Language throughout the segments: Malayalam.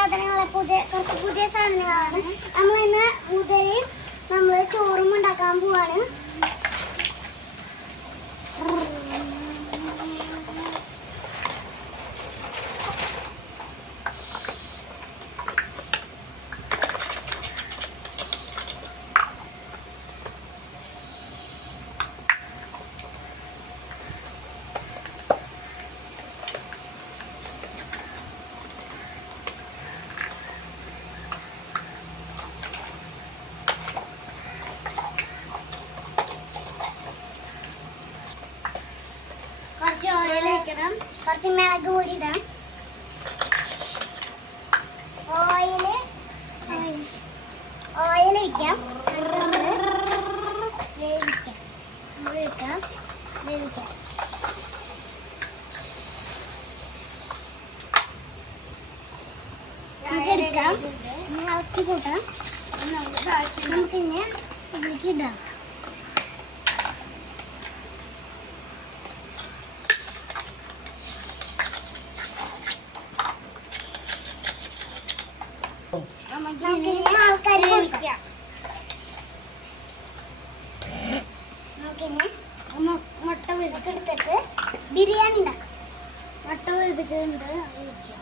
സാധനങ്ങളെ കുറച്ച് പുതിയ സാധനങ്ങളാണ്. നമ്മൾ ഇന്ന് മുതലയും നമ്മൾ ചോറും ഉണ്ടാക്കാൻ പോവാണ്. കുറച്ച് ഓയിൽ ഒഴിക്കണം, കുറച്ച് മുളക് പൊടി ഇടാം. ഓയിൽ ഒഴിക്കാം. വേവിക്കാം. എടുക്കാം, ഇളക്കി കൂട്ടാം. നമുക്കിന്നെ ഇതിലേക്ക് ഇടാം. ആൾക്കാർ നമുക്കിന്നെ മുട്ട എടുത്തിട്ട് ബിരിയാണി ഉണ്ടാക്കാം. മുട്ട വേവിച്ചിട്ടുണ്ട്, അത് വയ്ക്കാം.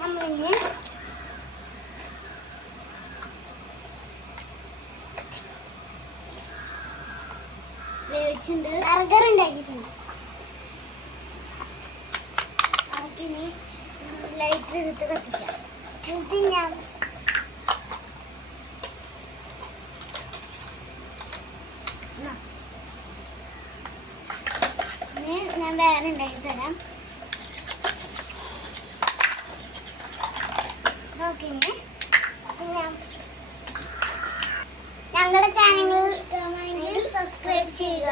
നമ്മളിന്നെ വേവിച്ചിട്ടുണ്ട്, ബർഗർ ഉണ്ടാക്കിയിട്ടുണ്ട്. നമുക്കിനി ലൈറ്റർ എടുത്ത് കത്തിക്കാം. ഞാൻ വേറെ ഉണ്ടാക്കി തരാം. ഞങ്ങളുടെ ചാനൽ ഇഷ്ടമായെങ്കിൽ സബ്സ്ക്രൈബ് ചെയ്യുക.